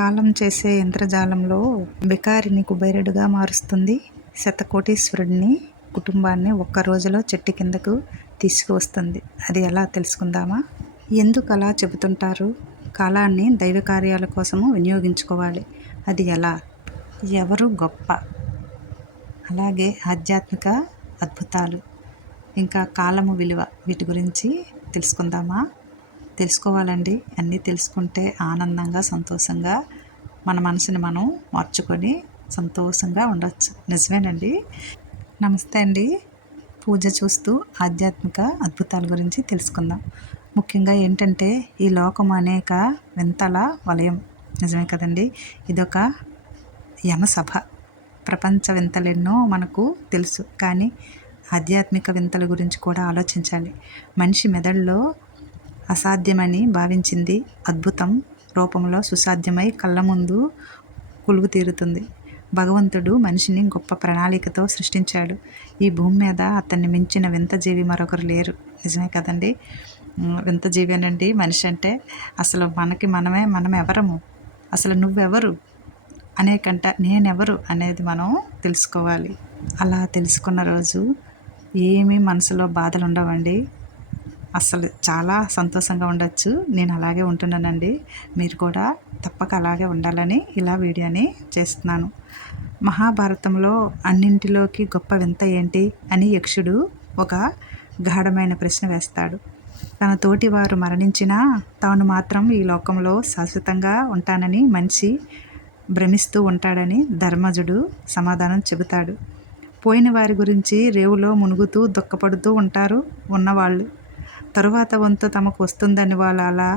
కాలం చేసే యంత్రజాలంలో బికారిని కుబేరుడిగా మారుస్తుంది. శతకోటీశ్వరుడిని కుటుంబాన్ని ఒక్క రోజులో చెట్టు కిందకు తీసుకువస్తుంది. అది ఎలా తెలుసుకుందామా? ఎందుకు అలా చెబుతుంటారు? కాలాన్ని దైవ కార్యాల కోసము వినియోగించుకోవాలి. అది ఎలా? ఎవరు గొప్ప? అలాగే ఆధ్యాత్మిక అద్భుతాలు, ఇంకా కాలము విలువ, వీటి గురించి తెలుసుకుందామా? తెలుసుకోవాలండి. అన్నీ తెలుసుకుంటే ఆనందంగా, సంతోషంగా మన మనసుని మనం మార్చుకొని సంతోషంగా ఉండవచ్చు. నిజమేనండి. నమస్తే అండి. పూజ చూస్తూ ఆధ్యాత్మిక అద్భుతాల గురించి తెలుసుకుందాం. ముఖ్యంగా ఏంటంటే ఈ లోకం అనేక వింతల వలయం. నిజమే కదండి. ఇదొక యమసభ. ప్రపంచ వింతలెన్నో మనకు తెలుసు, కానీ ఆధ్యాత్మిక వింతల గురించి కూడా ఆలోచించాలి. మనిషి మెదడులో అసాధ్యమని భావించింది అద్భుతం రూపంలో సుసాధ్యమై కళ్ళ ముందు కొలువు తీరుతుంది. భగవంతుడు మనిషిని గొప్ప ప్రణాళికతో సృష్టించాడు. ఈ భూమి మీద అతన్ని మించిన వింత జీవి మరొకరు లేరు. నిజమే కదండి. వింత జీవేనండి మనిషి అంటే. అసలు మనం ఎవరము, అసలు నువ్వెవరు అనే కంట నేనెవరు అనేది మనం తెలుసుకోవాలి. అలా తెలుసుకున్న రోజు ఏమీ మనసులో బాధలు ఉండవండి. అసలు చాలా సంతోషంగా ఉండొచ్చు. నేను అలాగే ఉంటున్నానండి. మీరు కూడా తప్పక అలాగే ఉండాలని ఇలా వీడియోని చేస్తున్నాను. మహాభారతంలో అన్నింటిలోకి గొప్ప వింత ఏంటి అని యక్షుడు ఒక గాఢమైన ప్రశ్న వేస్తాడు. తన తోటి వారు మరణించినా తాను మాత్రం ఈ లోకంలో శాశ్వతంగా ఉంటానని మనిషి భ్రమిస్తూ ఉంటాడని ధర్మజుడు సమాధానం చెబుతాడు. పోయిన వారి గురించి రేవులో మునుగుతూ దుఃఖపడుతూ ఉంటారు ఉన్నవాళ్ళు. తరువాత వంతు తమకు వస్తుందని వాళ్ళు అలా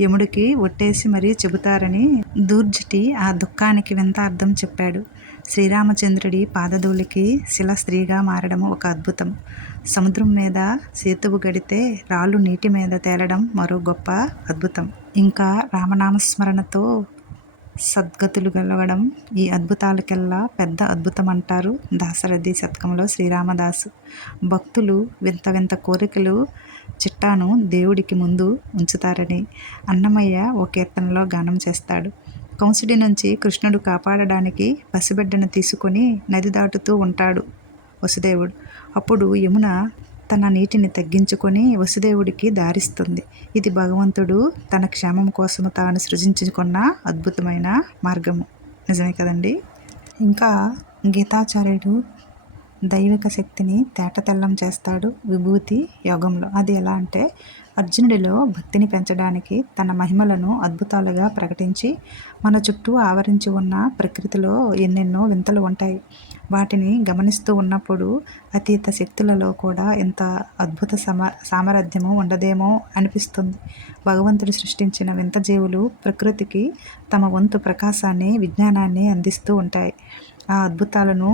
యముడికి ఒట్టేసి మరీ చెబుతారని దూర్జటి ఆ దుఃఖానికి వింత అర్థం చెప్పాడు. శ్రీరామచంద్రుడి పాదధూళికి శిల స్త్రీగా మారడం ఒక అద్భుతం. సముద్రం మీద సేతువు గడితే రాళ్ళు నీటి మీద తేలడం మరో గొప్ప అద్భుతం. ఇంకా రామనామస్మరణతో సద్గతులు గెలవడం ఈ అద్భుతాలకెల్లా పెద్ద అద్భుతం అంటారు దాశరథి శతకంలో శ్రీరామదాసు. భక్తులు వింత వింత కోరికలు చిట్టాను దేవుడికి ముందు ఉంచుతారని అన్నమయ్య ఓ కీర్తనలో గానం చేస్తాడు. కంసుడి నుంచి కృష్ణుడు కాపాడడానికి పసిబిడ్డను తీసుకొని నది దాటుతూ ఉంటాడు వసుదేవుడు. అప్పుడు యమున తన నీటిని తగ్గించుకొని వసుదేవుడికి దారిస్తుంది. ఇది భగవంతుడు తన క్షేమం కోసము తాను సృజించుకున్న అద్భుతమైన మార్గము. నిజమే కదండి. ఇంకా గీతాచార్యుడు దైవిక శక్తిని తేటతెల్లం చేస్తాడు విభూతి యోగంలో. అది ఎలా అంటే అర్జునుడిలో భక్తిని పెంచడానికి తన మహిమలను అద్భుతాలుగా ప్రకటించి మన చుట్టూ ఆవరించి ఉన్న ప్రకృతిలో ఎన్నెన్నో వింతలు ఉంటాయి. వాటిని గమనిస్తూ ఉన్నప్పుడు అతీత శక్తులలో కూడా ఇంత అద్భుత సామర్థ్యము ఉండదేమో అనిపిస్తుంది. భగవంతుడు సృష్టించిన వింత జీవులు ప్రకృతికి తమ వంతు ప్రకాశాన్ని, విజ్ఞానాన్ని అందిస్తూ ఉంటాయి. ఆ అద్భుతాలను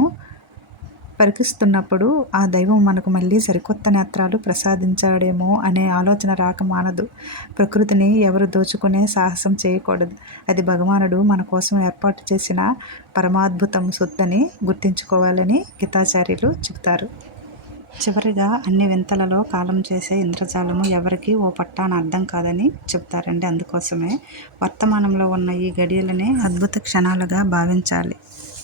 పరికిస్తున్నప్పుడు ఆ దైవం మనకు మళ్ళీ సరికొత్త నేత్రాలు ప్రసాదించాడేమో అనే ఆలోచన రాక మానదు. ప్రకృతిని ఎవరు దోచుకునే సాహసం చేయకూడదు. అది భగవానుడు మన కోసం ఏర్పాటు చేసిన పరమాద్భుతం సొత్తని గుర్తించుకోవాలని గీతాచార్యులు చెబుతారు. చివరిగా అన్ని వింతలలో కాలం చేసే ఇంద్రజాలము ఎవరికి ఓ పట్టాన అర్థం కాదని చెప్తారండి. అందుకోసమే వర్తమానంలో ఉన్న ఈ గడియలనే అద్భుత క్షణాలుగా భావించాలి.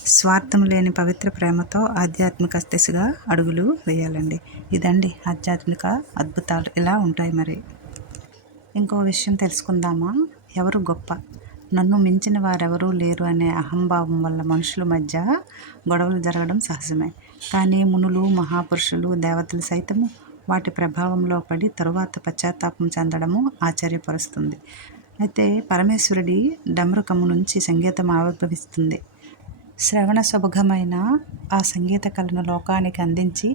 స్వార్థం లేని పవిత్ర ప్రేమతో ఆధ్యాత్మిక దిశగా అడుగులు వేయాలండి. ఇదండి ఆధ్యాత్మిక అద్భుతాలు. ఇలా ఉంటాయి. మరి ఇంకో విషయం తెలుసుకుందామా? ఎవరు గొప్ప? నన్ను మించిన వారెవరూ లేరు అనే అహంభావం వల్ల మనుషుల మధ్య గొడవలు జరగడం సహజమే. కానీ మునులు, మహాపురుషులు, దేవతలు సైతము వాటి ప్రభావంలో పడి తరువాత పశ్చాత్తాపం చెందడము ఆశ్చర్యపరుస్తుంది. అయితే పరమేశ్వరుడి డమరుకము నుంచి సంగీతం ఆవిర్భవిస్తుంది. శ్రవణ సుభగమైన ఆ సంగీత కళను లోకానికి అందించి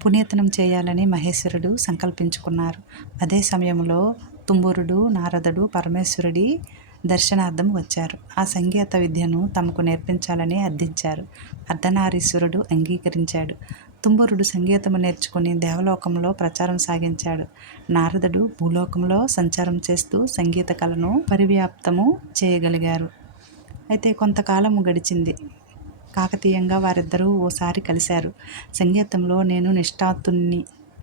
పునీతనం చేయాలని మహేశ్వరుడు సంకల్పించుకున్నారు. అదే సమయంలో తుంబురుడు, నారదుడు పరమేశ్వరుడి దర్శనార్థం వచ్చారు. ఆ సంగీత విద్యను తమకు నేర్పించాలని అర్థించారు. అర్ధనారీశ్వరుడు అంగీకరించాడు. తుంబురుడు సంగీతము నేర్చుకుని దేవలోకంలో ప్రచారం సాగించాడు. నారదుడు భూలోకంలో సంచారం చేస్తూ సంగీత కళను పరివ్యాప్తము చేయగలిగారు. అయితే కొంతకాలము గడిచింది. కాకతీయంగా వారిద్దరూ ఓసారి కలిశారు. సంగీతంలో నేను నిష్ఠాతుణ్ణి,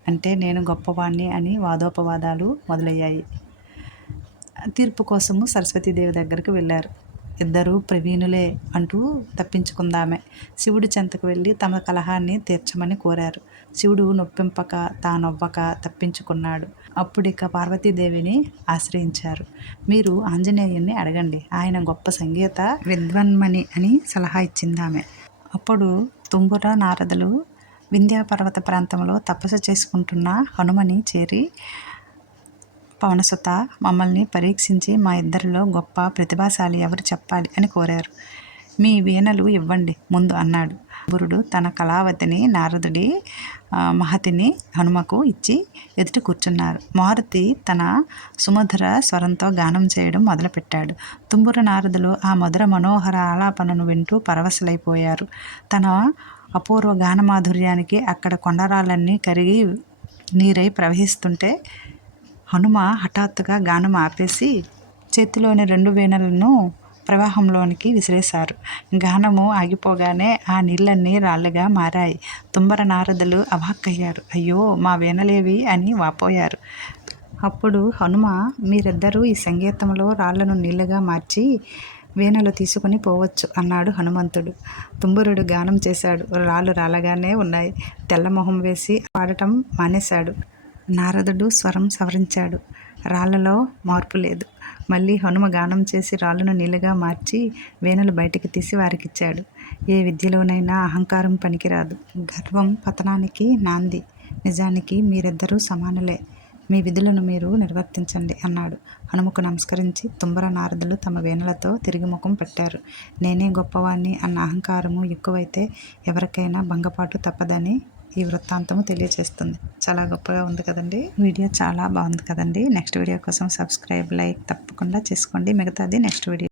అంటే నేను గొప్పవాణ్ణి అని వాదోపవాదాలు మొదలయ్యాయి. తీర్పు కోసము సరస్వతీదేవి దగ్గరికి వెళ్ళారు. ఇద్దరు ప్రవీణులే అంటూ తప్పించుకుందామే. శివుడి చెంతకు వెళ్ళి తమ కలహాన్ని తీర్చమని కోరారు. శివుడు నొప్పింపక తానొవ్వక తప్పించుకున్నాడు. అప్పుడిక పార్వతీదేవిని ఆశ్రయించారు. మీరు ఆంజనేయుణ్ణి అడగండి, ఆయన గొప్ప సంగీత విద్వన్మణి అని సలహా ఇచ్చిందామె. అప్పుడు తుంబుర నారదులు వింధ్యాపర్వత ప్రాంతంలో తపస్సు చేసుకుంటున్న హనుమని చేరి, పవనసుత, మమ్మల్ని పరీక్షించి మా ఇద్దరిలో గొప్ప ప్రతిభాశాలి ఎవరు చెప్పాలి అని కోరారు. మీ వీణలు ఇవ్వండి ముందు అన్నాడు. గురుడు తన కళావతిని నారదుడి మహతిని హనుమకు ఇచ్చి ఎదుటి కూర్చున్నారు. మారుతి తన సుమధుర స్వరంతో గానం చేయడం మొదలుపెట్టాడు. తుంబుర నారదులు ఆ మధుర మనోహర ఆలాపనను వింటూ పరవశులైపోయారు. తన అపూర్వ గానమాధుర్యానికి అక్కడ కొండరాళ్ళన్నీ కరిగి నీరై ప్రవహిస్తుంటే హనుమ హఠాత్తుగా గానం ఆపేసి చేతిలోని 2 వీణలను ప్రవాహంలోనికి విసిరేశారు. గానము ఆగిపోగానే ఆ నీళ్ళన్నీ రాళ్ళుగా మారాయి. తుంబర నారదులు అవాక్కయ్యారు. అయ్యో, మా వీణలేవి అని వాపోయారు. అప్పుడు హనుమ, మీరిద్దరూ ఈ సంగీతంలో రాళ్లను నీళ్లుగా మార్చి వీణలు తీసుకుని పోవచ్చు అన్నాడు హనుమంతుడు. తుంబురుడు గానం చేశాడు. రాళ్ళు రాళ్ళగానే ఉన్నాయి. తెల్లమొహం వేసి పాడటం మానేశాడు. నారదుడు స్వరం సవరించాడు. రాళ్లలో మార్పు లేదు. మళ్ళీ హనుమ గానం చేసి రాళ్లను నీళ్లుగా మార్చి వీణలు బయటికి తీసి వారికిచ్చాడు. ఏ విద్యలోనైనా అహంకారం పనికిరాదు. గర్వం పతనానికి నాంది. నిజానికి మీరిద్దరూ సమానులే. మీ విధులను మీరు నిర్వర్తించండి అన్నాడు. హనుమకు నమస్కరించి తుంబర నారదులు తమ వీణలతో తిరిగి ముఖం పెట్టారు. నేనే గొప్పవాణ్ణి అన్న అహంకారము ఎక్కువైతే ఎవరికైనా భంగపాటు తప్పదని ఈ వృత్తాంతము తెలియజేస్తుంది. చాలా గొప్పగా ఉంది కదండి. వీడియో చాలా బాగుంది కదండి. నెక్స్ట్ వీడియో కోసం సబ్స్క్రైబ్, లైక్ తప్పకుండా చేసుకోండి. మిగతాది నెక్స్ట్ వీడియో.